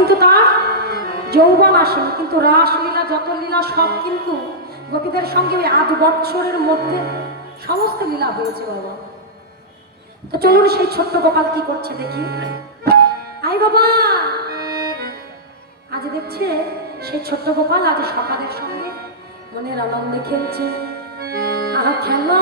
কিন্তু তার যৌবন আসেনি, কিন্তু রাসলীলা যত লীলা সব কিন্তু গোপীদের সঙ্গে ওই 8 বৎসরের মধ্যে সমস্ত লীলা হয়েছে বাবা। তো চলুন সেই ছোট্ট গোপাল কি করছে দেখি। আই বাবা, আজ দেখছে সেই ছোট্ট গোপাল আজ সকালের সঙ্গে মনের আনন্দে খেলছে। আহা খেলা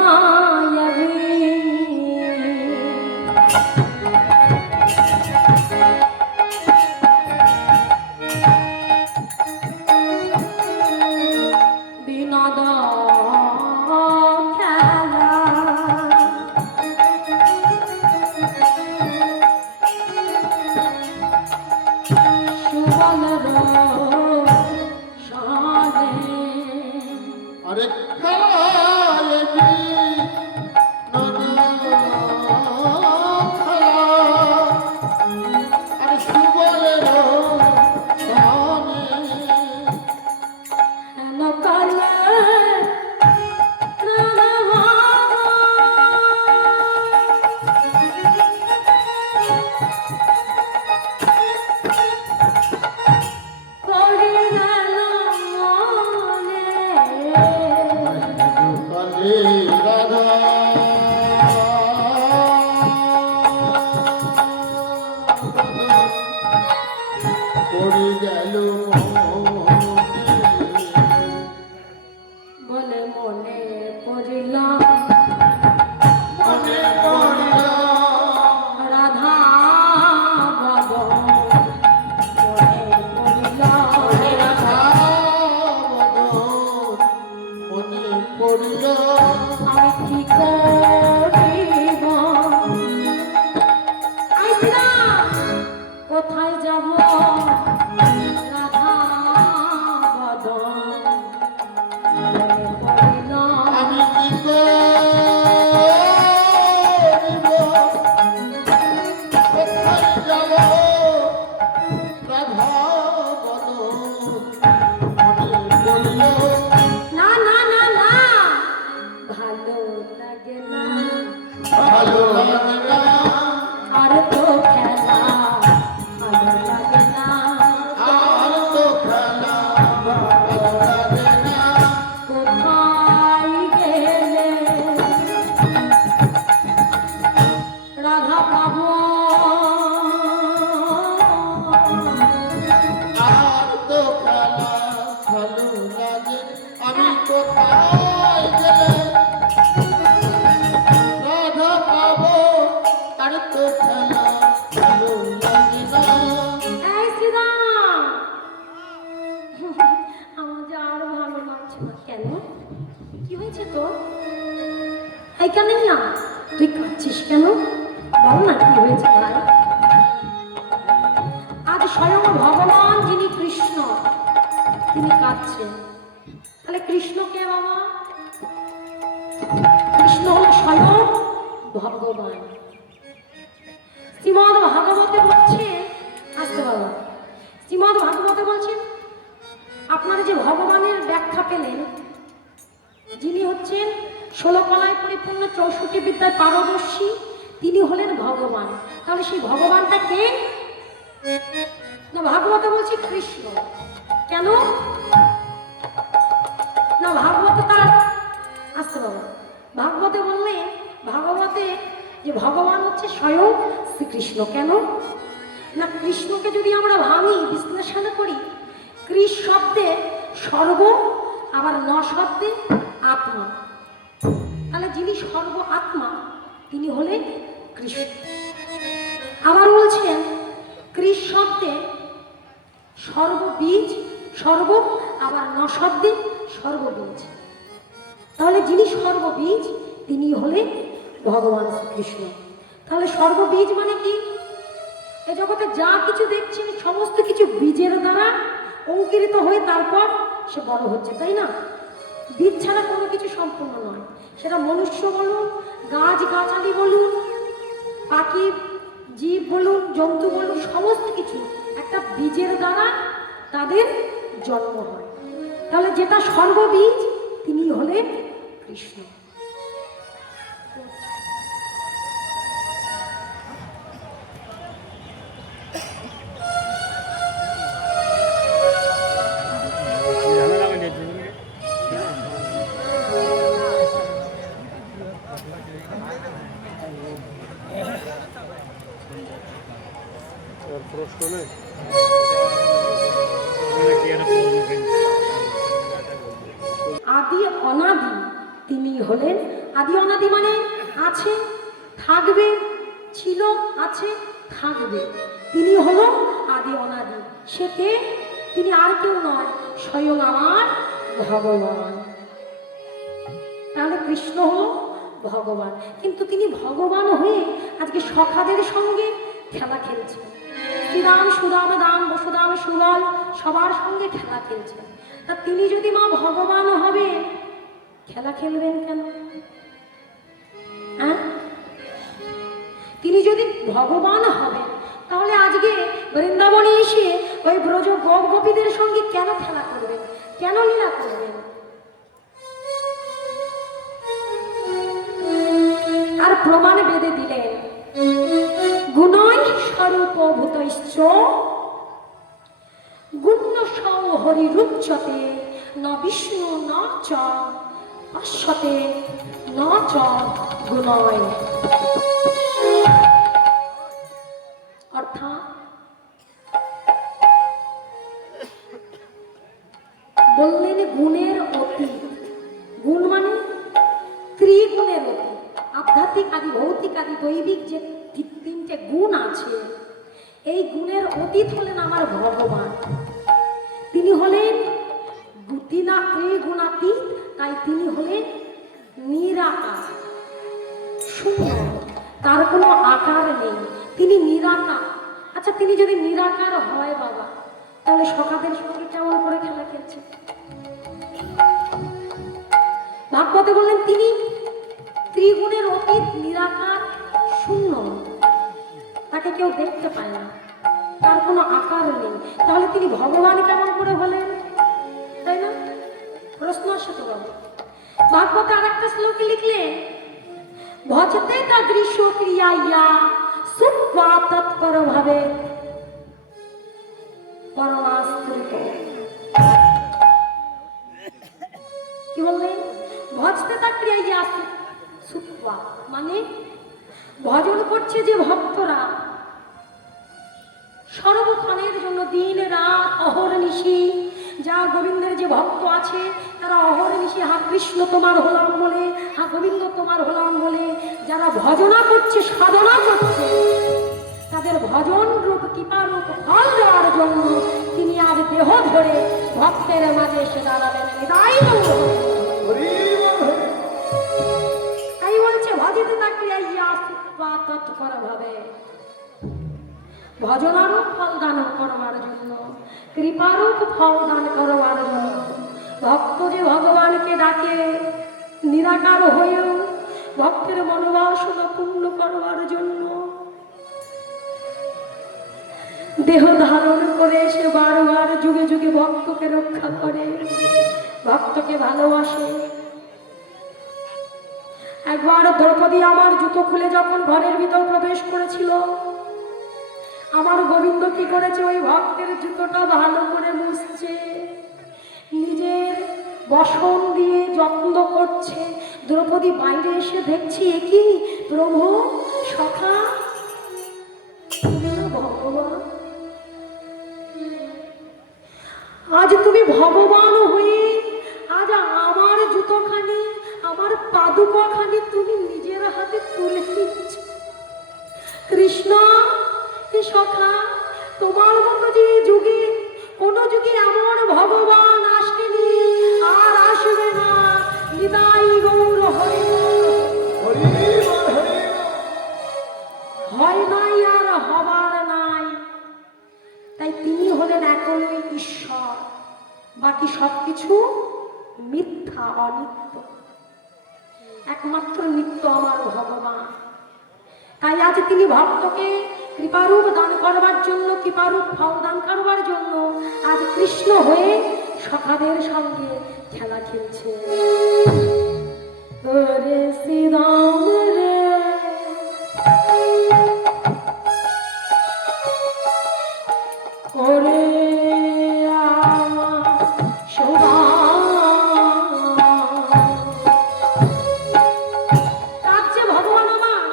তুই কাঁদছিস কেন? বল না কি হয়েছে ভাই? আজ স্বয়ং ভগবান যিনি কৃষ্ণ তিনি কাঁদছেন। তাহলে কৃষ্ণ কে বাবা? কৃষ্ণ হলো স্বয়ং ভগবান। শ্রীমদ ভাগবতে বলছে, আসতে বাবা, শ্রীমদ ভাগবতে বলছেন আপনারা যে ভগবানের ব্যাখ্যা পেলেন, যিনি হচ্ছেন 16 কলায় পরিপূর্ণ 64 বিদ্যায় পারদর্শী, তিনি হলেন ভগবান। তাহলে সেই ভগবানটা কে? না ভাগবতে বলছি কৃষ্ণ। কেন না? ভাগবত তার আসতে বাবা, ভাগবতে বললে ভাগবতে যে ভগবান হচ্ছে স্বয়ং শ্রীকৃষ্ণ। কেন না? কৃষ্ণকে যদি আমরা ভাঙি, বিশ্লেষণ করি, কৃষ শব্দে সর্ব, আবার ন শব্দে আত্মা। তাহলে যিনি সর্ব আত্মা তিনি হলেন কৃষ্ণ। আবার বলছেন কৃষ শব্দে সর্ববীজ, সর্ব, আবার ন শব্দে সর্ববীজ। তাহলে যিনি সর্ববীজ তিনি হলেন ভগবান শ্রীকৃষ্ণ। তাহলে সর্ববীজ মানে কি? এই জগতে যা কিছু দেখছেন সমস্ত কিছু বীজের দ্বারা অঙ্কুরিত হয়ে তারপর সে বড় হচ্ছে, তাই না? বীজ ছাড়া কোনো কিছু সম্পূর্ণ নয়। সেটা মনুষ্য বলুন, গাছ গাছালি বলুন, পাখি জীব বলুন, জন্তু বলুন, সমস্ত কিছু একটা বীজের দ্বারা তাদের জন্ম হয়। তাহলে যেটা সর্ববীজ তিনি হলেন কৃষ্ণ। আদি অনাদি তিনি হলেন। আদি অনাদি মানে আছে, থাকবে, ছিল, আছে, থাকবে। তিনি হলো আদি অনাদি। সে কে? তিনি আর কেউ নয়, স্বয়ং আমার ভগবান। তাহলে কৃষ্ণ হলো ভগবান, কিন্তু তিনি ভগবান হয়ে আজকে সখাদের সঙ্গে খেলা খেলছেন। শ্রীরাম, সুদাম, দাম, বসুদাম, সুবল সবার সঙ্গে খেলা খেলছেন। তা তিনি যদি মা ভগবান হবে, খেলা খেলবেন কেন? হ্যাঁ, তিনি যদি ভগবান হবেন তাহলে আজকে বৃন্দাবনে এসে ওই ব্রজ গোপ গোপীদের সঙ্গে কেন খেলা করবেন, কেন লীলা করবেন? আর প্রমাণ বেদে দিলেন, গুণৈ স্বরূপ ভূতৈশ্চ গুণ্যসৌ হরিরুচ্যতে ন বিষ্ণু ন চ পশ্যতে ন চ গুণৈ। অর্থাৎ বললেন গুণের অতীত। গুণ মানে ত্রিগুণের অতীত। আধ্যাত্মিক আদি, ভৌতিক আদি, দৈবিক যে তিনটে গুণ আছে, এই গুণের অতীত হলেন আমার ভগবান। তিনি হলেন ত্রিগুণাতীত, তাই তিনি হলেন নিরাকার, শূন্য, তার কোনো আকার নেই, তিনি নিরাকার। আচ্ছা, তিনি যদি নিরাকার হয় বাবা, তাহলে সখাদের সঙ্গে কেমন করে খেলা খেলছে? ভাগবতে বললেন তিনি ত্রিগুণের অতীত, নিরাকার, শূন্য, তাকে কেউ দেখতে পায় না, তার কোনো আকার নেই। তাহলে তিনি ভগবান কেমন করে হলেন? তাই না? প্রশ্ন আসে তো বাবা। ভাগবতে আর একটা শ্লোকে লিখলেন, ভজতে তাদৃশ ক্রিয়ায়া সুত্বা তৎপর ভাবে পরমাশ্রিত। কি বললেন? ভজতে তা ক্রিয়ায়া সুত্বা মানে ভজন করছে যে ভক্তরা সর্বক্ষণের জন্য, দিন রাত অহর্নিশি, যা গোবিন্দের যে ভক্ত আছে তারা অহর্নিশি হা কৃষ্ণ তোমার হলাম বলে, হা গোবিন্দ তোমার হলাম বলে যারা ভজনা করছে, সাধনা করছে, তাদের ভজন রূপ কৃপা রূপ ফল দেওয়ার জন্য তিনি আজ দেহ ধরে ভক্তের মাঝে এসে দাঁড়াবেন। তাই বলছে ভজিতে তৎপর ভাবে ভজনারূপ ফল দান করবার জন্য, কৃপারূপ ফল দান করবার জন্য। ভক্ত যে ভগবানকে ডাকে নিরাকার হয়েও ভক্তের মনোবাসনা পূর্ণ করবার জন্য দেহ ধারণ করে সে বারবার যুগে যুগে ভক্তকে রক্ষা করে, ভক্তকে ভালোবাসে। একবার দ্রৌপদী আমার জুতো খুলে যখন ঘরের ভিতর প্রবেশ করেছিল, আমার গোবিন্দ কি করেছে? ওই ভক্তের জুতোটা ভালো করে মুছছে, নিজের বসন দিয়ে যত্ন করছে। দ্রৌপদী বাইরে এসে দেখছি, কি প্রভু সখা তুমি না ভগবান, আজ তুমি ভগবান হয়ে আজ আমার জুতোখানি, আমার পাদুকাখানি তুমি নিজের হাতে তুলে নিচ্ছ। কৃষ্ণ সখা, তোমার মতো যে যুগে কোন যুগে এমন ভগবান আসেনি, আর আসবে না। নিতাই গৌর হরি হয় নাই আর হবার নাই। তাই তিনি হলেন একলাই ঈশ্বর, বাকি সবকিছু মিথ্যা, অনিত্য। একমাত্র নিত্য আমার ভগবান। তাই আজ তিনি ভক্তকে কৃপারূপ দান করবার জন্য, কৃপারূপ ফল দান করবার জন্য আজ কৃষ্ণ হয়ে সখাদের সঙ্গে খেলা খেলছে। রে শ্রীরাম রে, ওরে কাঁদছে ভগবান আমার।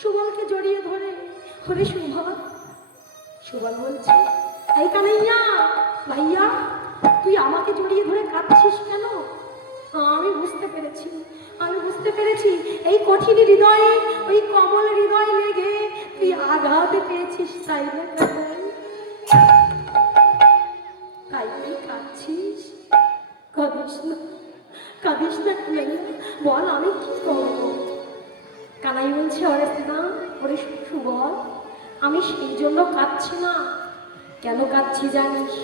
সুবলকে জড়িয়ে ধরে, হরে সুবল, সুবল সুবল বলছে, এই কানাইয়া ভাইয়া, তুই আমাকে জড়িয়ে ধরে কাঁদছিস কেন? আমি বুঝতে পেরেছি, আমি বুঝতে পেরেছি, এই কঠিন হৃদয়ে, ওই কমল হৃদয় লেগে তুই আঘাত পেয়েছিস, তাই না কানাই? তাই তুই কাঁদছিস? কাঁদিস না, কাঁদিস না কানাইয়া, বল আমি কি করবো? কানাই বলছে, ওরে না, ওরে সুবল, আমি সেই জন্য কাঁদছি না। কেন কাঁদছি জানিস?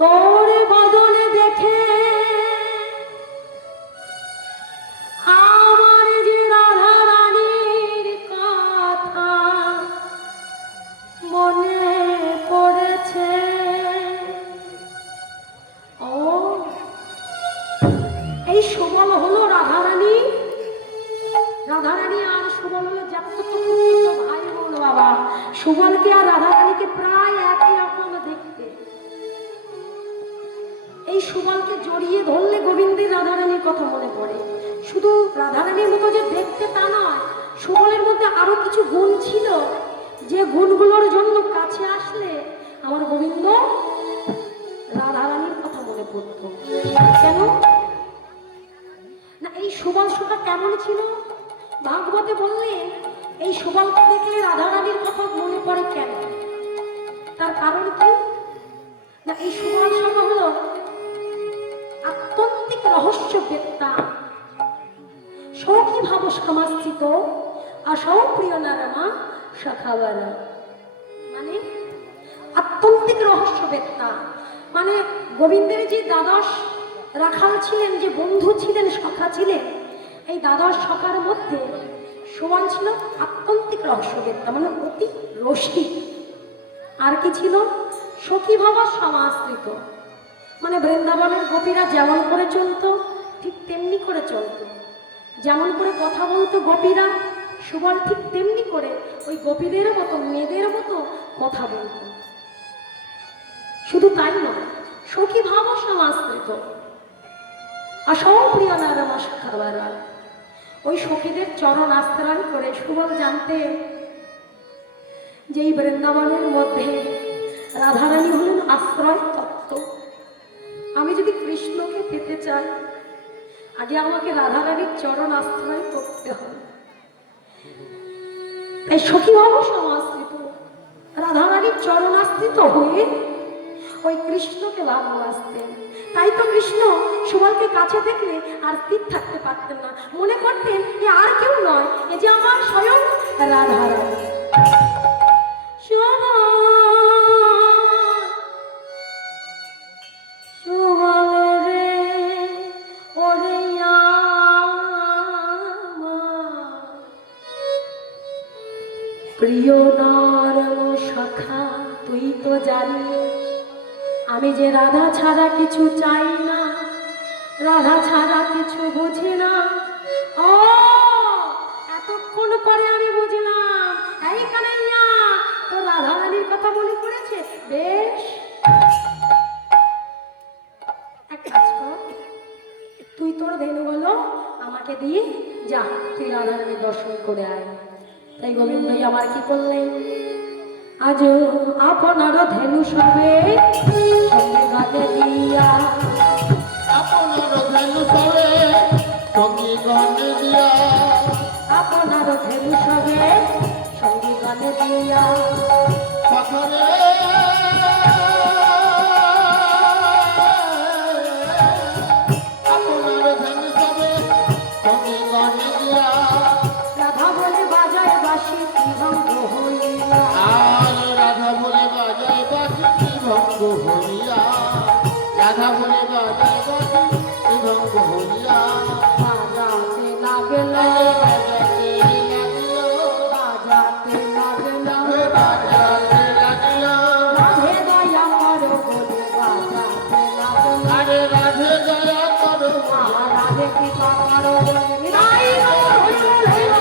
তোর বদনে দেখে আমার যে রাধা রানীর কথা মনে পড়েছে। ও, এই সুবল হলো রাধারানী, রাধারানী আর সুবল হলো ভাই বোন বাবা। সুবলকে আর রাধারানীকে প্রায় একই রকম দেখতে। এই সুবলকে জড়িয়ে ধরলে গোবিন্দের রাধারানীর কথা মনে পড়ে। শুধু রাধারানীর মতো যে দেখতে তা নয়, সুবলের মধ্যে আরো কিছু গুণ ছিল, যে গুণগুলোর জন্য কাছে আসলে আমার গোবিন্দ রাধারানীর কথা মনে পড়ত। কেন না, এই সুবল সুটা কেমন ছিল? ভাগবতে বললে এই সুবলকে দেখলে রাধারানীর কথা মনে পড়ে কেন? তার কারণ কি না, এই সুবল সুটা হলো আত্যন্তিক রহস্যবেত্তা, সখী ভাব সমাশ্রিত আসৌ প্রিয় নারামা সখাবারা। মানে আত্যন্তিক রহস্যবেত্তা, মানে গোবিন্দের যে দ্বাদশ রাখাল ছিলেন, যে বন্ধু ছিলেন, সখা ছিলেন, এই দ্বাদশ সখার মধ্যে সুবল ছিল আত্যন্তিক রহস্যবেত্তা, মানে অতি রসিক। আর কি ছিল? সখী ভাব সমাশ্রিত, মানে বৃন্দাবনের গোপীরা যেমন করে চলতো ঠিক তেমনি করে চলতো, যেমন করে কথা বলতো গোপীরা, সুবল ঠিক তেমনি করে ওই গোপীদের মতো, মেয়েদের মতো কথা বলত। শুধু তাই নয়, সখী ভাব সমাশ্রিত আসৌ প্রিয় নারামা সখাবারা। ওই সখীদের চরণ আশ্রয় করে সুবল জানতে যে এই বৃন্দাবনের মধ্যে রাধারানী হলেন আশ্রয় তত্ত্ব। আমি যদি কৃষ্ণকে পেতে চাই, আগে আমাকে রাধারানীর চরণ আশ্রয় করতে হবে। তাই সখী ভাব সমাশ্রিত, রাধারানীর চরণ আশ্রিত হয়ে ওই কৃষ্ণকে ভালোবাসতেন। তাই তো কৃষ্ণ সুবলকে কাছে দেখলে আর স্থির থাকতে পারতেন না, মনে করতেন এ আর কেউ নয়, এ যে আমার স্বয়ং রাধারানী। প্রিয় নারম সখা, তুই তো জানিস আমি যে রাধা ছাড়া কিছু চাই না, রাধা ছাড়া কিছু বুঝি না। ও, এতক্ষণ পরে আমি বুঝলাম, এই কানাইয়া, তো রাধারানীর কথা মনে পড়েছে। বেশ, এক কাজ কর, তুই তোর ধেনুগুলো আমাকে দিয়ে যা, তুই রাধারানীর দর্শন করে আয়। তাই গোবিন্দই আমার কি করলেন, আজ আপনার ধেনু সবে সঙ্গে গানে দিয়া, আপনার ধেনু সবে সঙ্গে গানে দিয়া, আপনার ধেনু সবে সঙ্গে গানে দিয়া, সখরে আপনার ধেনু সবে সঙ্গে গানে দিয়া, রাধা বলে বাজায় বাঁশি কি ভঙ্গ হইয়া, আর রাধা বলে বাজায় বাঁশি কি ভঙ্গ হইয়া, রাধা বলে বাজায় বাঁশি কি ভঙ্গ হইয়া, বাজাতে লাগল, বাজাতে লাগিল, বাজাতে লাগল, বাজাতে লাগিল, রাধে দয়া করো বলে বাজাতে লাগল, আরে রাধে দয়া করো, রাধে কৃপা করো বলে বিদায় হইল, হইল।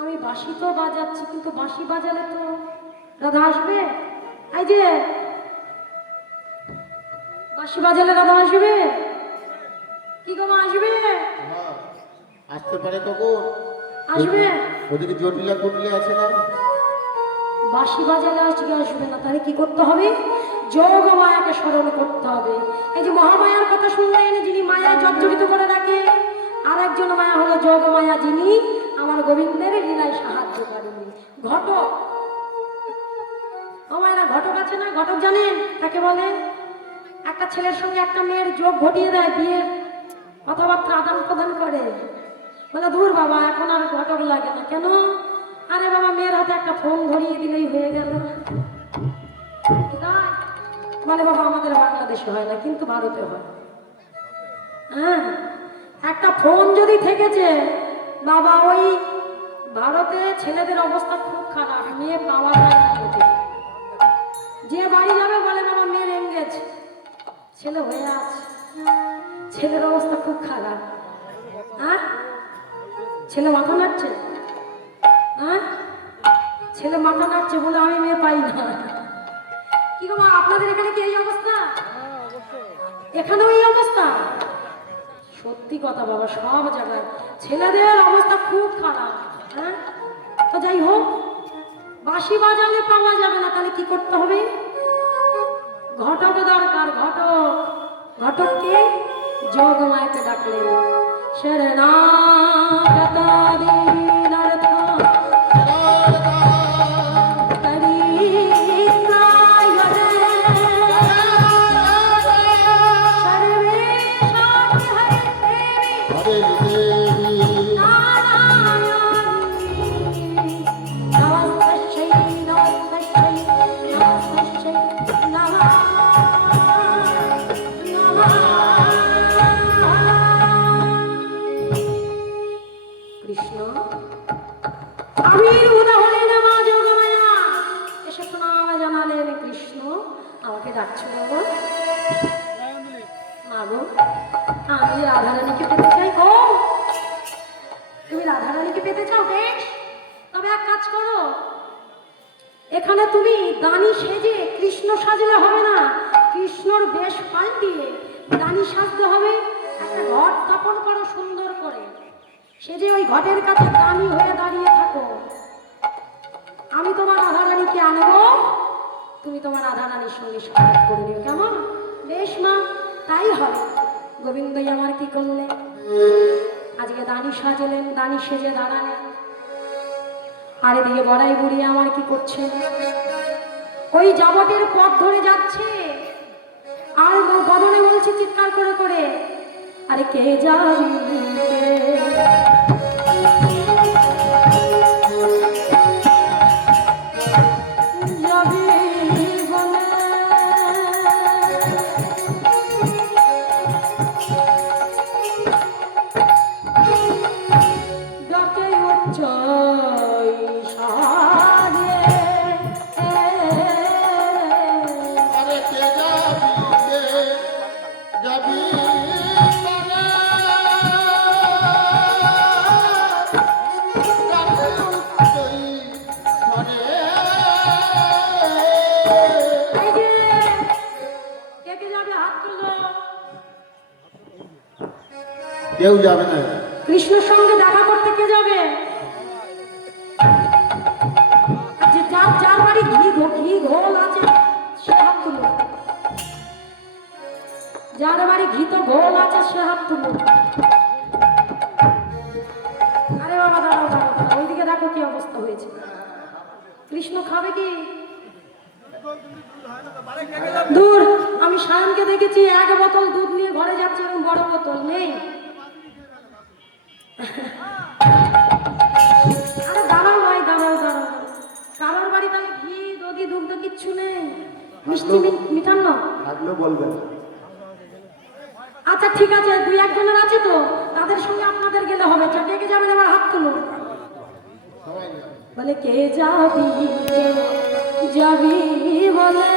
আমি বাঁশি তো বাজাচ্ছি, কিন্তু বাঁশি বাজালে তো রাধা আসবে। এই যে বাঁশি বাঁশি বাজালে রাধা আসবে? কি গো মা আসবে? হ্যাঁ, আসতে পারে কখন? আসবে? ওদিকে জটিলা কুটলে আছে না? বাঁশি বাজালে আজকে আসবে না, তাহলে কি করতে হবে? যোগ মায়াকে স্মরণ করতে হবে। এই যে মহামায়ার কথা শুনলেন, যিনি মায়া জর্জরিত করে রাখে, আর একজন মায়া হলো যোগ মায়া, যিনি আমার গোবিন্দের লীলায় সাহায্য করেন। ঘটক, ও মায়েরা ঘটক আছে না? ঘটক জানেন তাকে বলে? একটা ছেলের সঙ্গে একটা মেয়ের যোগ ঘটিয়ে দেয়, বিয়ের কথাবার্তা আদান প্রদান করে। বলে দূর বাবা, এখন আর ঘটক লাগে না। কেন? আরে বাবা, মেয়ের হাতে একটা ফোন ধরিয়ে দিলেই হয়ে গেল। তাই বলে বাবা, আমাদের বাংলাদেশে হয় না, কিন্তু ভারতে হয়। হ্যাঁ, একটা ফোন যদি থেকেছে বাবা, ওই ভারতে ছেলেদের অবস্থা খুব খারাপ, মেয়ে পাওয়া যায় না। যে বাড়ি যাবে বলে বাবা মেয়ের এঙ্গেজ, ছেলে হয়ে আছে। ছেলের অবস্থা খুব খারাপ। হ্যাঁ, ছেলে মাথা নাড়ছে। হ্যাঁ, ছেলে মাথা নাড়ছে বলে আমি মেয়ে পাই না। কি গো মা, আপনাদের এখানে কি এই অবস্থা? এখানেও এই অবস্থা? সত্যি কথা বাবা, সব জায়গায় ছেলেদের অবস্থা খুব খারাপ। হ্যাঁ, তো যাই হোক, বাঁশি বাজালে পাওয়া যাবে না, তাহলে কি করতে হবে? ঘটক দরকার। ঘটক, ঘটককে যোগ মায়াকে ডাকলেন। শরণাগত কৃষ্ণ আবির্ভূত হলেন মা যোগমায়া, এসে প্রণাম জানালেন। কৃষ্ণ আমাকে ডাকছো বাবা? মা গো, আমি রাধারানীকে পেতে চাই। ও, তুমি রাধারানীকে পেতে চাও? বেশ, তবে এক কাজ করো, এখানে তুমি দানি সেজে, কৃষ্ণ সাজলে হবে না, কৃষ্ণর বেশ পাল্টিয়ে দানি সাজতে হবে। একটা ঘট স্থাপন করো সুন্দর করে, সেজে ওই ঘটের কাছে দানি হয়ে দাঁড়িয়ে থাকো। আমি তোমার রাধারানীকে আনবো, তুমি তোমার রাধারানীর সঙ্গে সাক্ষাৎ করে নিও। কেমন? বেশ মা, তাই হবে। গোবিন্দই আমার কি করলে? আজকে দানি সাজলেন, দানি সেজে দাঁড়ালেন। আর এদিকে বড়াই বুড়ি আমার কি করছে? ওই জাবটের পথ ধরে যাচ্ছে, আর বদনে বলছে চিৎকার করে করে, আরে কে যাবি কেউ যাবে না। কৃষ্ণের সঙ্গে দেখা করতে কে যাবে? যে যার যার বাড়ি ঘি ঘোল আছে সে হাত তুলো। যার বাড়ি ঘি তো ঘোল আছে সে হাত তুলো। আরে বাবা দাঁড়াও দাঁড়াও, ওইদিকে দেখো কি অবস্থা হয়েছে। কৃষ্ণ খাবে কি? দূর, আমি সায়নকে দেখেছি এক বোতল দুধ নিয়ে ঘরে যাচ্ছে, এরকম বড় বোতল নেই। আরে দাঁড়াও ভাই, দাঁড়াও দাঁড়াও। কারোর বাড়ি তাহলে ঘি দধি দুগ্ধ কিচ্ছু নেই, মিষ্টি মিঠান্ন থাকলেও বলবেন। আচ্ছা ঠিক আছে, দুই একজনের আছে তো, তাদের সঙ্গে আপনাদের গেলে হবে। কে কে যাবেন আমার হাত তুলো। বলে কে যাবি যাবি বলে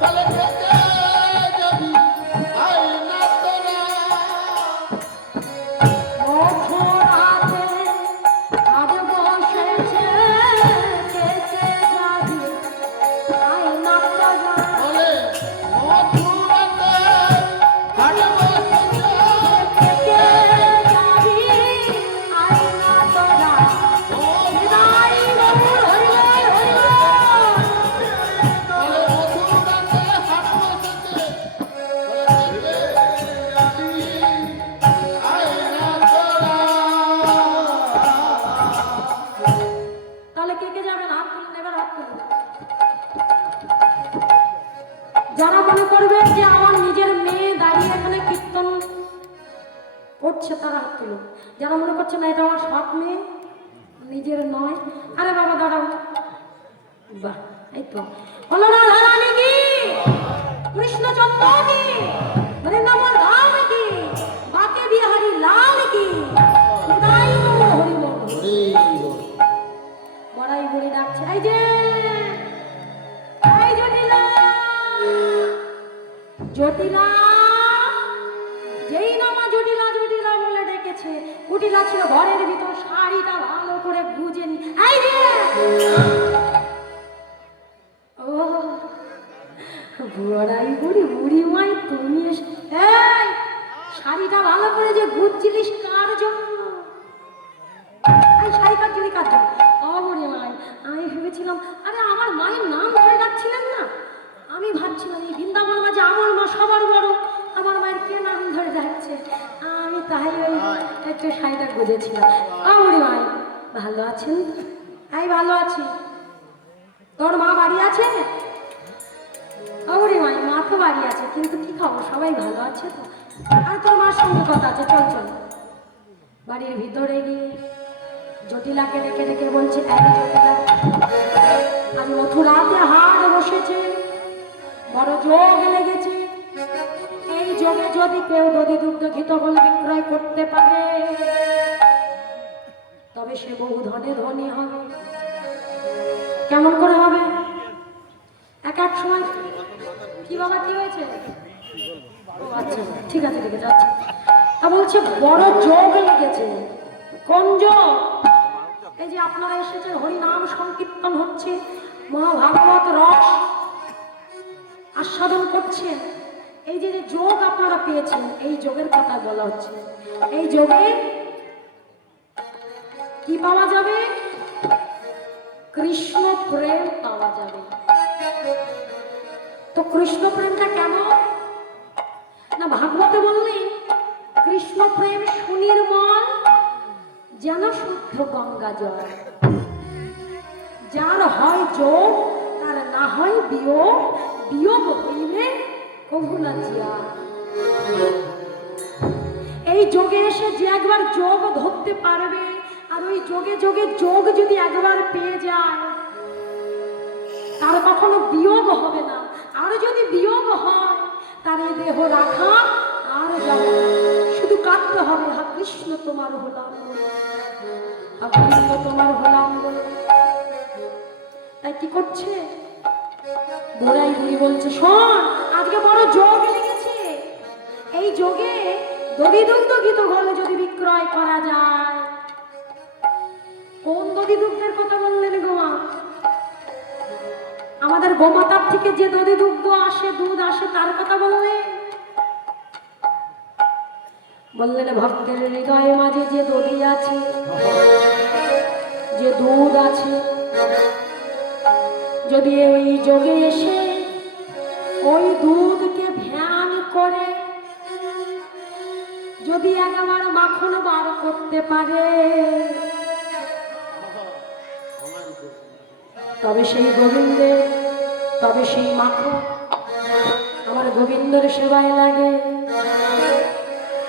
বলে থেকে যাবি আয় না তোরা বলে মথুরাতে হাট বসেছে বলে মথুরাতে হাট বসেছে বলে থেকে যাবি আয় না তোরা তাহলে কে কে যাবেন? হাত তুলুন, এবার হাত তুলুন। যারা মনে করবেন যে আমার নিজের মেয়ে দাঁড়িয়ে এখানে কীর্তন করছে তারা হাত তুলুন। যারা মনে করছে না এটা আমার সৎ মেয়ে, নিজের নয়, আরে বাবা দাঁড়াও, বাহ, এই তো বলো না রানী কি, কৃষ্ণচন্দ্র কি, বৃন্দাবন ধাম কি, বাকে বিহারী লাল কি, হৃদয় হরি বল। হরি বল। বড়াই বড়ি ডাকছে, এই যে এই জটিলা, জটিলা, যেই নামা জটিলা জটিলা বলে ডেকেছে, কুটিলা ছিল ঘরের ভিতর, শাড়িটা ভালো করে গুজে নি, এই যে ও বড়াই বুড়ি, বুড়ি মাই তুমি এই শাড়িটা ভালো করে যে গুজছিলিস কার জন্য? এই শাড়ি কাটছিলি কার জন্য? অবরে মাই, আমি ভেবেছিলাম আরে আমার মায়ের নাম ধরে ডাকছিলেন না, আমি ভাবছিলাম এই বৃন্দাবন মাঝে আমার মা সবার বড়, আমার মায়ের কে নাম ধরে ডাকছে, আমি তাই ওই একটু শাড়িটা গুজেছিলাম। অবরে মাই ভালো আছেন? এই ভালো আছি। তোর মা বাড়ি আছে? অবরে মাই মা তো বাড়ি আছে, কিন্তু কি খবর, সবাই ভালো আছে তো? আর তোর মার সঙ্গে কথা আছে, চল চল। বাড়ির ভিতরে গিয়ে জটিলাকে ডেকে ডেকে বলছে, এই জটিলা, আজ মথুরাতে হাট বসেছে, বড় যোগ লেগেছে, এই যোগে যদি কেউ দধি দুগ্ধ ঘিত বলে বিক্রয় করতে পারে তবে সে বহু ধনে ধনী হবে। কেমন করে হবে? এক এক সময় কি বাবা কি হয়েছে? ও আচ্ছা ঠিক আছে ঠিক আছে, আচ্ছা তা বলছে বড় যোগ লেগেছে। কোন যোগ? এই যে আপনারা এসেছেন, হরিনাম সংকীর্তন হচ্ছে, মহাভাগবত রস আস্বাদন করছেন, এই যে যোগ আপনারা পেয়েছেন, এই যোগের কথা বলা হচ্ছে। এই যোগে কি পাওয়া যাবে? কৃষ্ণ প্রেম পাওয়া যাবে। তো কৃষ্ণ প্রেমটা কেমন না, ভাগবতে বললেন কৃষ্ণ প্রেম সুনির্মল যেন শুদ্ধ গঙ্গা জল, যার হয় যোগ তার না হয় বিয়োগ, বিয়োগ হইলে কভু না জিয়া। এই যোগে এসে যে একবার যোগ ধরতে পারবে, আর ওই যোগে যোগে যোগ যদি একবার পেয়ে যায় তার কখনো বিয়োগ হবে না, আর যদি বিয়োগ হয় তার এই দেহ রাখা আর যাবে না, শুধু কাঁদতে হবে, হা কৃষ্ণ তোমার হলাম, হা কৃষ্ণ তোমার হলাম। তাই কি করছে বুড়াই বুড়ি বলছে, শোন আজকে বড় যোগ লেগেছে, এই যোগে দধি দুগ্ধ ঘিত ঘরে যদি বিক্রয় করা যায়। কোন দধি দুগ্ধের কথা বললেন গোমা? আমাদের গোমাতার থেকে যে দধি দুগ্ধ আসে, দুধ আসে, তার কথা বললেন। বললেন ভক্তের হৃদয়ে মাঝে যে দধি আছে, যে দুধ আছে, যদি ওই যোগে এসে ওই দুধকে ধ্যান করে যদি একবার মাখন বার করতে পারে তবে সেই গোবিন্দের, তবে সেই মাখন আমার গোবিন্দর সেবায় লাগে,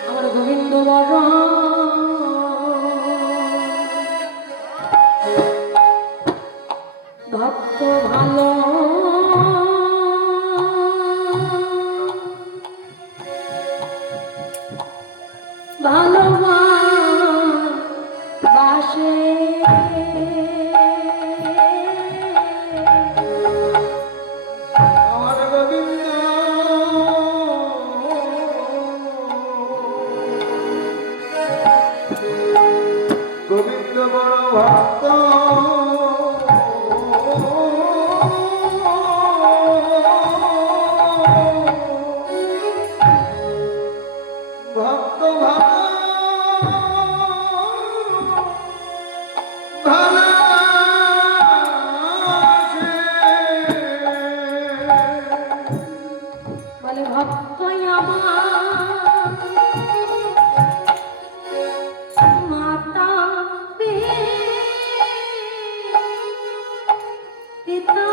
আমার গোবিন্দ বড় ভক্ত ভালো ভালোবাসে। বড় ভক্ত ভক্ত বলে ভক্ত আমার মাতা পিতা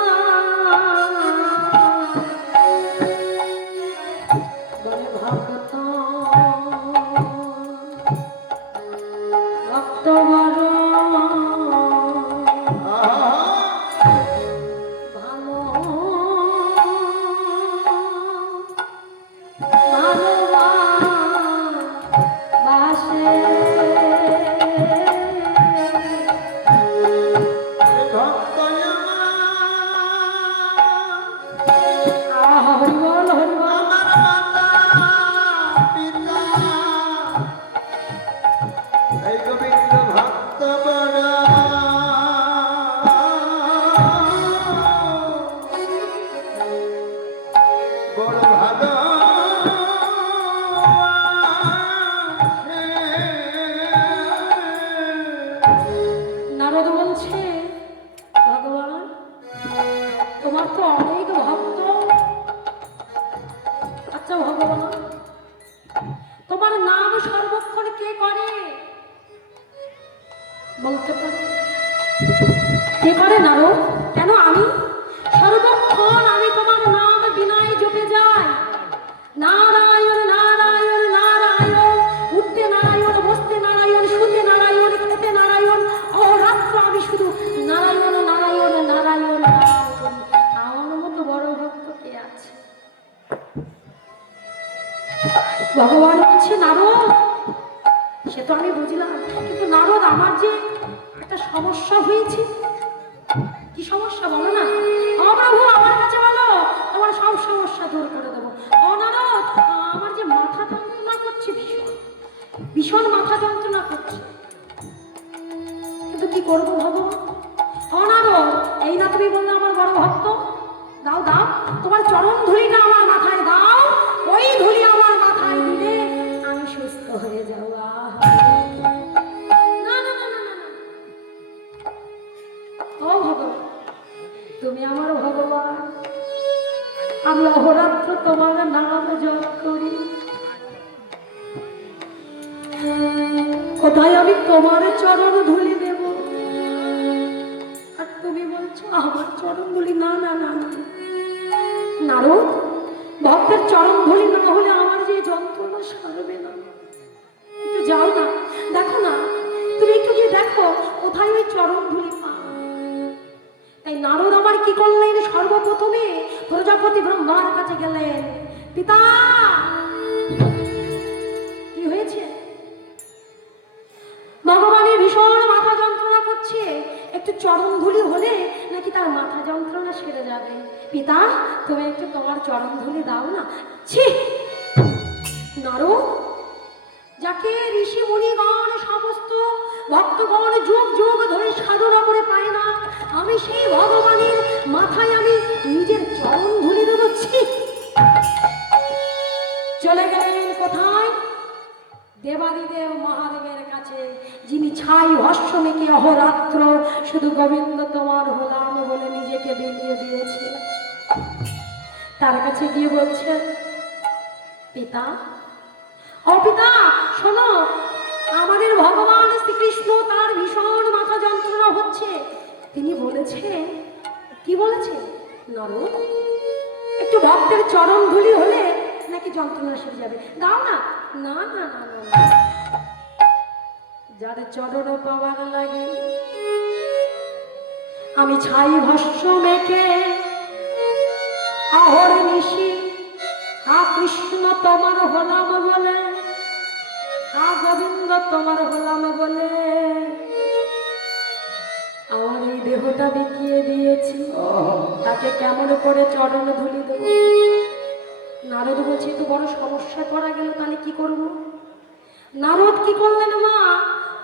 বলে ভক্ত ভক্ত বড় ভালো ভালোবাসে ভক্ত হরিবল হরিবল আমার মাতা পিতা এই গোবিন্দ ভক্ত বড় বড় ভালো নারদ বলছে ভগবান তোমার তো অনেক ভক্ত। আচ্ছা ভগবান তোমার নাম সর্বক্ষণ কে করে বলতে পারো? কে করে নারদ? কেন আমি সর্বক্ষণ আমি তোমার নাম বিনায় জপে যাই। নারায়ণ নারায়ণ নারায়ণ, উঠতে নারায়ণ, বসতে নারায়ণ, শুতে নারায়ণ, খেতে নারায়ণ, অহরাত্র আমি শুধু নারায়ণ নারায়ণ নারায়ণ নাম করি। আমার মতো বড় ভক্ত কে আছে? ভগবান বলছে নারদ সে তো আমি বুঝলাম, কিন্তু নারদ আমার যে একটা সমস্যা হয়েছে। কি সমস্যা বলো না? প্রভু আমার কাছে বলো, তোমার সব সমস্যা দূর করে দেবো। নারদ আমার যে মাথা যন্ত্রণা করছে, ভীষণ ভীষণ মাথা যন্ত্রণা করছে, কিন্তু কি করবো ভগবান? নারদ এই না তুমি বললে আমার বড় ভক্ত, দাও দাও তোমার চরণ ধুলিটা আমার মাথায় দাও, ওই ধুলি আমার মাথায় দিলে আমি সুস্থ হয়ে যাবো। না না না না না না। ও ভগবান তুমি আমার ভগবান, আমি অহরাত্র তোমার নাম জপ করি, কোথায় আমি তোমার চরণ ধুলি দেব, আর তুমি বলছো আমার চরণ ধুলি? না না না না নারদ ভক্তের চরণ ধুলি না হলে আমার যে যন্ত্রণা সারবে না। একটু যাও না, দেখো না, তুমি একটু গিয়ে দেখো কোথায় ওই চরণ ধুলি পাও। তাই নারদ আমার কি করলেন? সর্বপ্রথমে প্রজাপতি ব্রহ্মার কাছে গেলেন। পিতা কি হয়েছে? ভগবানের ভীষণ মাথা যন্ত্রণা করছে, একটু চরণ ধুলি হলে নাকি তার মাথা যন্ত্রণা সেরে যাবে। পিতা তুমি একটু তোমার চরণ ধুলি দাও না। ছি নারদ, যাকে ঋষি মুনিগণ সমস্ত ভক্তগণ যুগ যুগ ধরে সাধনা করে পায় না, আমি সেই ভগবানের মাথায় আমি নিজের চরণ ধুলি দেবছি। চলে গেলেন কোথায়? দেবাদিদেব মহাদেবের কাছে, যিনি ছাই ভস্য মেখে অহরাত্র শুধু গোবিন্দ তোমার হলাম বলে নিজেকে বিলিয়ে দিয়েছে। তার কাছে গিয়ে বলছে পিতা, ও পিতা শোনো, আমাদের ভগবান শ্রীকৃষ্ণ তার ভীষণ মাথা যন্ত্রণা হচ্ছে। তিনি বলেছে, কি বলেছে? নারদ একটু ভক্তের চরণ ধুলি হলে নাকি যন্ত্রণা সেরে যাবে, দাও না। না না না না, যার চরণ পাওয়ার লাগে আমি ছাই ভস্য মেখে আহর নিশি কৃষ্ণ তোমার হলাম বলে, গোবিন্দ তোমার হলাম বলে আমার এই দেহটা বিকিয়ে দিয়েছি, তাকে কেমন করে চরণ ধুলি দেব? নারদ বলছে তো বড় সমস্যা করা গেল, তাহলে কি করব? নারদ কি করলেন মা?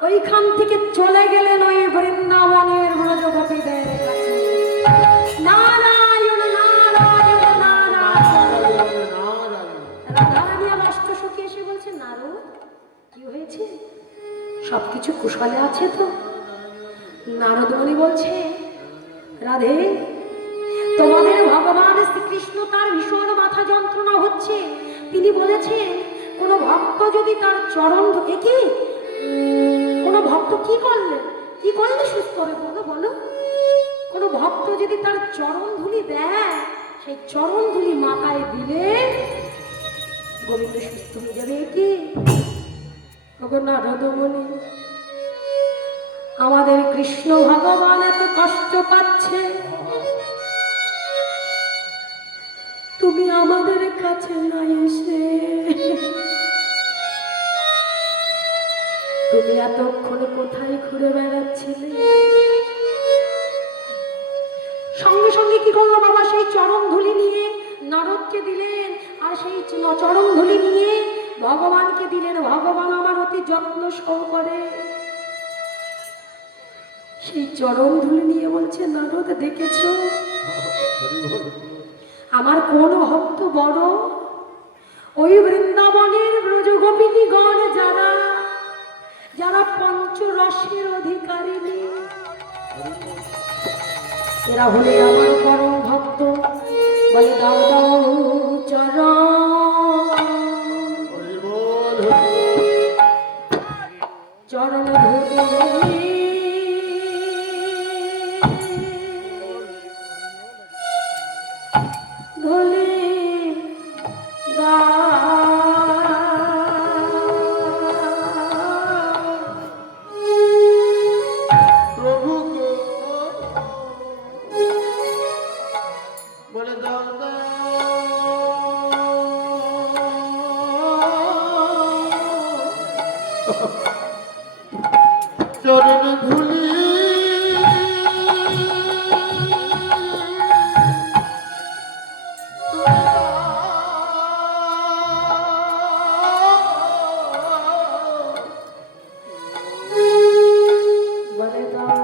ওইখান থেকে চলে গেলেন ওই বৃন্দাবনের ব্রজগোপীদের কাছে। নারায়ণ নারায়ণ নারায়ণ। রাধারানী আর অষ্টসখী এসে বলছে, নারদ কি হয়েছে, সবকিছু কুশলে আছে তো? নারদ মুনি বলছে, রাধে তোমাদের ভগবান শ্রীকৃষ্ণ তার ভীষণ মাথা যন্ত্রণা হচ্ছে। তিনি বলেছেন কোন ভক্ত যদি তার চরণ ধরে, কি কোন ভক্ত কি করলে সুস্থ হবে বলো বলো? কোন ভক্ত যদি তার চরণ ধুলি দেয়, সেই চরণ ধুলি মাথায় দিলে গোবিন্দ সুস্থ হয়ে যাবে। কি নারদ মুনি, আমাদের কৃষ্ণ ভগবান এত কষ্ট পাচ্ছে, তুমি আমাদের কাছে না এসে তুমি এতক্ষণ কোথায় ঘুরে বেড়াচ্ছিলে? সঙ্গে সঙ্গে কি করলো বাবা, সেই চরণ ধুলি নিয়ে নারদকে দিলেন, আর সেই চরণ ধুলি নিয়ে ভগবানকে দিলেন। ভগবান আমার অতি যত্ন সহকারে সেই চরণ ধুলি নিয়ে বলছে, নারদ দেখেছো আমার কোন ভক্ত বড়? ওই বৃন্দাবনের ব্রজগোপিনীগণ যারা যারা পঞ্চরসের অধিকারিণী, এরা হলে আমার পরম ভক্ত। বলে দাও দাও চরণ ধুলি ধুলি প্রভু বলে দাও চরণ ধুলি বলে দাও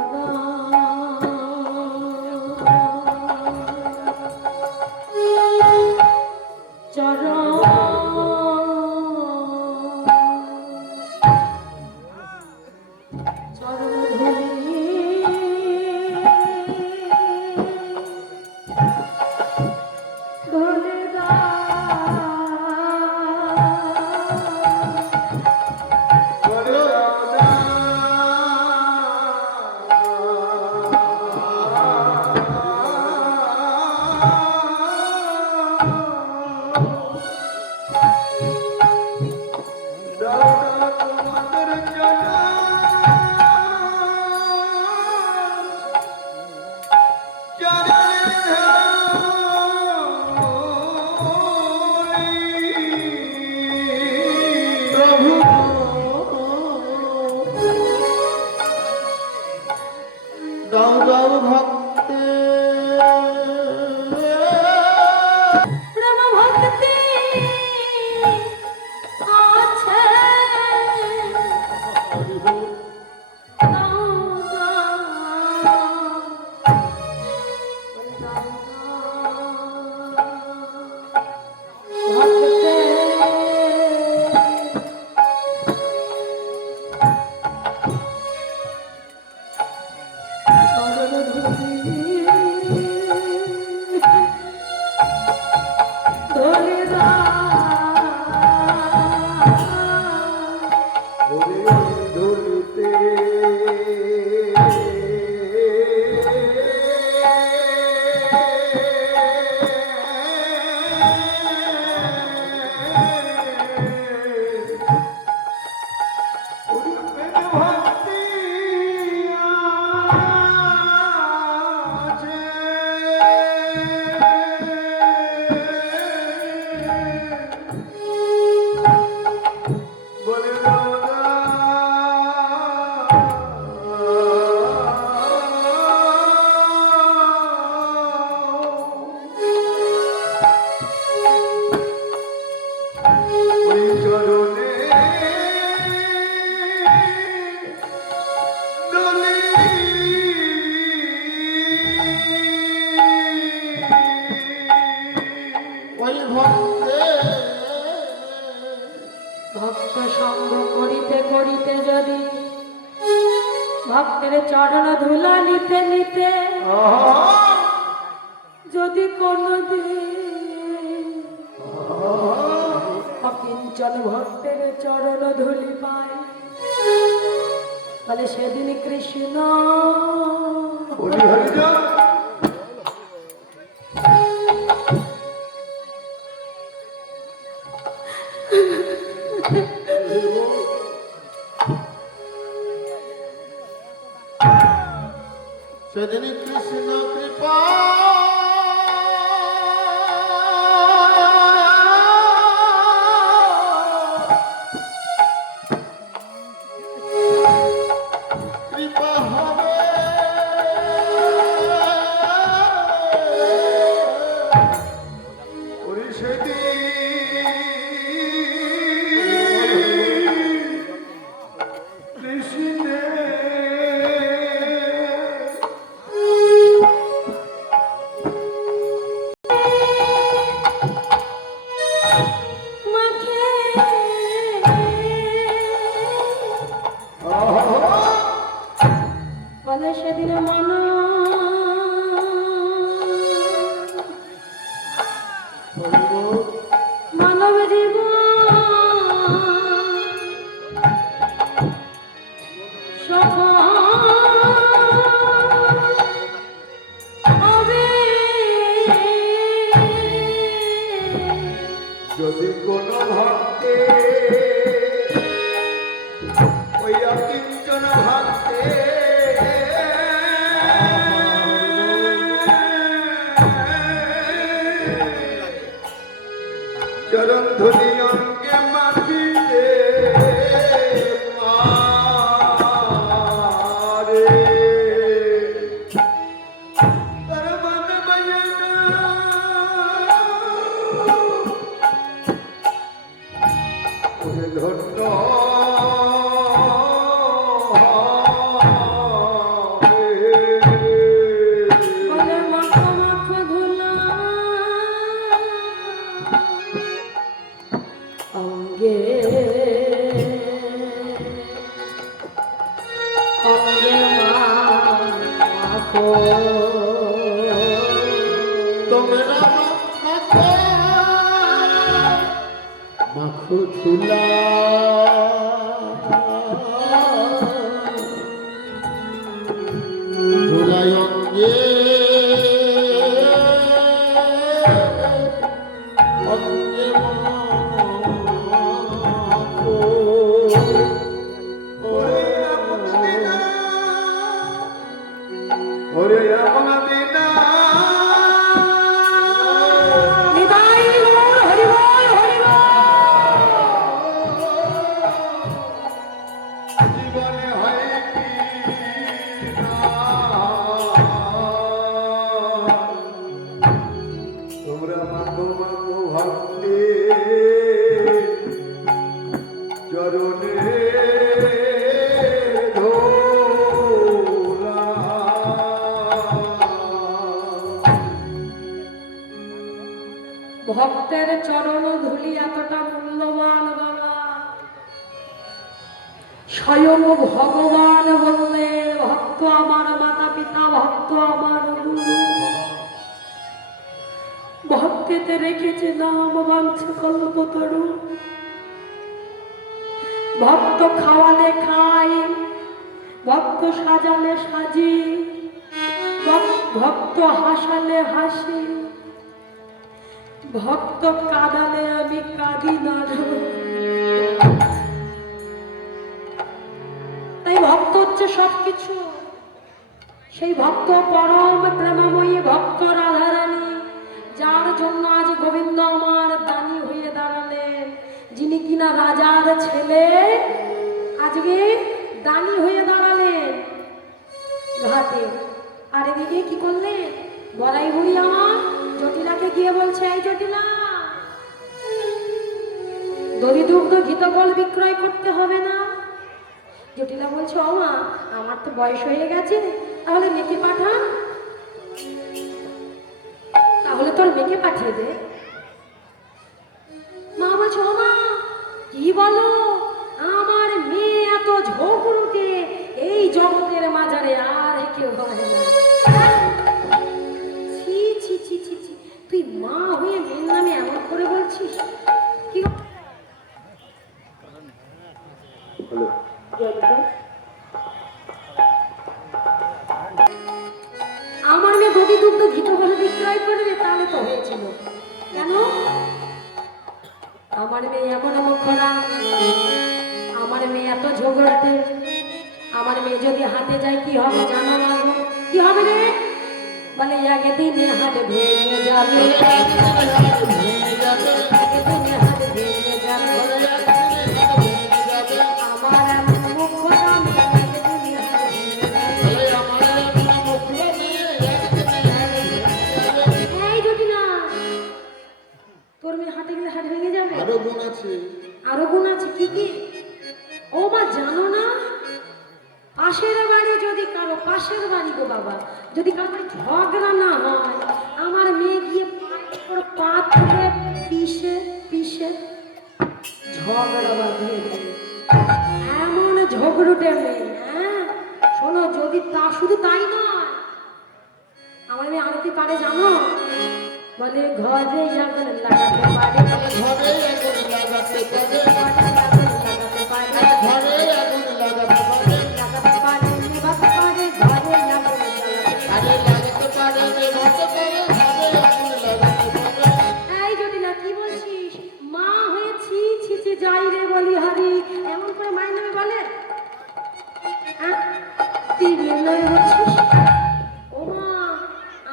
দাও দাও ভক্তে প্রেম ভক্তি আছে, চরণ ধুলি ভক্তের চরণ ধুলা নিতে নিতে যদি কোনদিন অকিঞ্চন ভক্তের চরণ ধুলি পায়, তাহলে সেদিন কৃষ্ণ সেদিন কৃষ্ণ কৃপা কৃপা হবে ওরে সেদিন কৃষ্ণে বলে সেদিন মানব জীবন সফল হবে যদি কোন ভক্তে ওই অকিঞ্চন ভক্তে চরণ ধুলি অঙ্গে মাটিতে মারে তার মন বয়না ওরে ধন্য বলে মাখো মাখো ধুলা অঙ্গে অঙ্গে মাখো তোমরা মাখো মাখো ধুলা ধুলাই অঙ্গে অঙ্গে মাখো ওরে আমাদিনা নিতাই গৌর হরি বল হরি বল। জীবনে হয় কি না তোমরা মাগো মাগো ভক্তে চরণে ধোলা ভক্তের চরণ ধুলি এতটা মূল্যবান বাবা, স্বয়ং ভগবান বললেন ভক্ত আমার মাতা পিতা, ভক্ত আমার গুরু, ভক্তিতে রেখেছে নাম বাঞ্ছ কল্পতরু। ভক্ত খাওয়ালে খাই, ভক্ত সাজালে সাজি, ভক্ত হাসালে হাসি, ভক্ত কাঁদালে আমি কাঁদি না। তাই ভক্ত হচ্ছে সবকিছু। সেই ভক্ত পরম প্রেমময়ী ভক্ত রাধারানী, যার জন্য আজ গোবিন্দ আমার দানী হয়ে দাঁড়ালেন, যিনি কিনা রাজার ছেলে আজকে দানী হয়ে দাঁড়ালেন ঘাটে। আর এদিকে কি করলেন, বলাই বুড়ি আমার জটিলাকে গিয়ে বলছে, এই জটিলা, দধি দুগ্ধ ঘিতকল বিক্রয় করতে হবে না। জটিলা বলছে, ও মা, আমার তো বয়স হয়ে গেছে, তাহলে মেয়েকে পাঠা, তাহলে তোর মেয়েকে পাঠিয়ে দে। মা বলছে, ও মা, কি বলো, আমার মেয়ে এত ঝোঁকরুটে, এই জগতের মাঝারে আর কেউ হয় না। ছি ছি ছি ছি ছি, তুই মা হয়ে মেয়ের নামে এমন করে বলছিস? কি গো? আমার মেয়ে দধি দুগ্ধ ঘিত বলে বিক্রয় করবে, তাহলে তো হয়েছিল। কেন? আমার মেয়ে এমন মুখরা, আমার মেয়ে এত ঝগড়াতে, আমার মেয়ে যদি হাটে যায় কি হবে জানো না গো? কি হবে রে? বলে একদিনে হাট ভেঙে যাবে, একদিনে হাট ভেঙে যাবে। আমার এমন মুখরা মেয়ে একদিনে হাট ভেঙে যাবে। এই যদি না, তোর মেয়ে হাটে গেলে হাট ভেঙে যাবে? আরো গুণ আছে। আরো গুণ আছে? কি কি? ও মা জানো না, পাশের বাড়ি যদি কারো, পাশের বাড়ি গো বাবা, যদি কারো বাড়ি ঝগড়া না হয়, আমার মেয়ে গিয়ে পা থেকে পিষে পিষে ঝগড়া বাঁধিয়ে দেবে। এমন ঝগড়ুটে মেয়ে। হ্যাঁ শোনো, যদি তা শুধু তাই নয়, আমার মেয়ে আরো কি পারে জানো? বলে ঘরে আগুন লাগাতে পারে, ঘরে আগুন লাগাতে পারে, লাগাতে পারে, ঘরে আগুন লাগাতে পারে, লাগাতে পারে, নিভাতে পারে, ঘরে আগুন লাগাতে পারে। আরে লাগাতে পারে, নেভাতে পারে, ঘরে আগুন লাগাতে পারে। এই যদি না, কি বলছিস? মা হয়েছি ছি ছি যাই রে বলি হারি, এমন করে মায়ের নামে বলে? হ্যাঁ? তুই নির্ণয় হচ্ছিস? ও মা,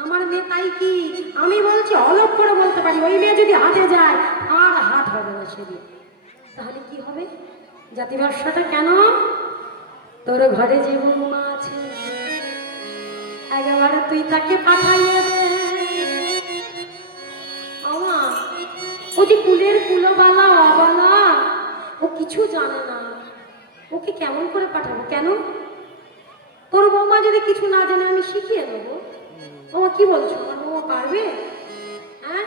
আমার মেয়ে তাই কি? আমি বলছি অলপ করে বলতে পারি, ওই মেয়ে যদি হাটে যায় আর হাট হবে না সেদিন। তাহলে কি হবে? জাতি ব্যবসাটা কেন? তোর ঘরে যে বৌমা আছে, একেবারে তুই তাকে পাঠাইয়ে দে। আমা, ও যে কুলের কুলোবালা অবালা, ও কিছু জানে না, ওকে কেমন করে পাঠাবো? কেন? তোর বৌমা যদি কিছু না জানে আমি শিখিয়ে দেবো। ও কি বলছো, আমার বৌমা পারবে? হ্যাঁ,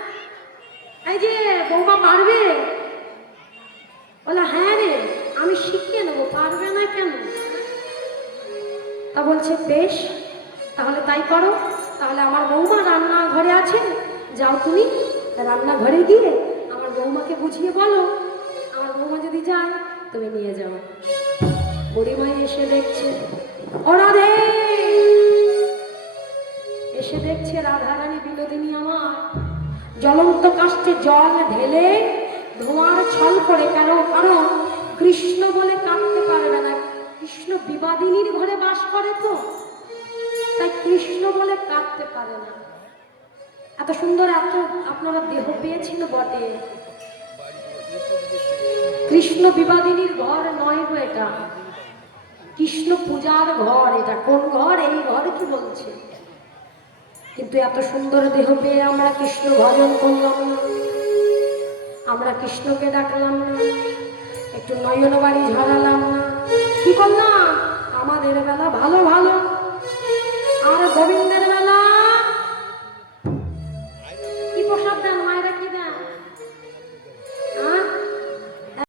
এই যে বৌমা পারবে? বলে হ্যাঁ রে, আমি শিখিয়ে নেবো, পারবে না কেন? তা বলছে বেশ, তাহলে তাই করো। তাহলে আমার বৌমা রান্নাঘরে আছে, যাও তুমি রান্নাঘরে গিয়ে আমার বৌমাকে বুঝিয়ে বলো, আমার বৌমা যদি যায় তুমি নিয়ে যাও। বুড়িমাই এসে দেখছে, ও রাধে, এসে দেখছে রাধারানী বিনোদিনী আমার জ্বলন্ত কাষ্ঠে জল ঢেলে ধোঁয়ার ছল করে। কেন? কারণ কৃষ্ণ বলে কাঁদতে পারবে না, কৃষ্ণ বিবাদিনীর ঘরে বাস করে তো, তাই কৃষ্ণ বলে কাঁদতে পারে না। এত সুন্দর, এত আপনারা দেহ পেয়েছিল বটে, কৃষ্ণ বিবাদিনীর ঘর নয় গো এটা, কৃষ্ণ পূজার ঘর এটা। কোন ঘর? এই ঘর কি বলছে? কিন্তু এত সুন্দর দেহ পেয়ে আমরা কৃষ্ণ ভজন করলাম না, আমরা কৃষ্ণকে ডাকলাম না, একটু নয়ন বাড়ি ঝরালাম না, কি করলাম? আমাদের বেলা ভালো ভালো, আর গোবিন্দ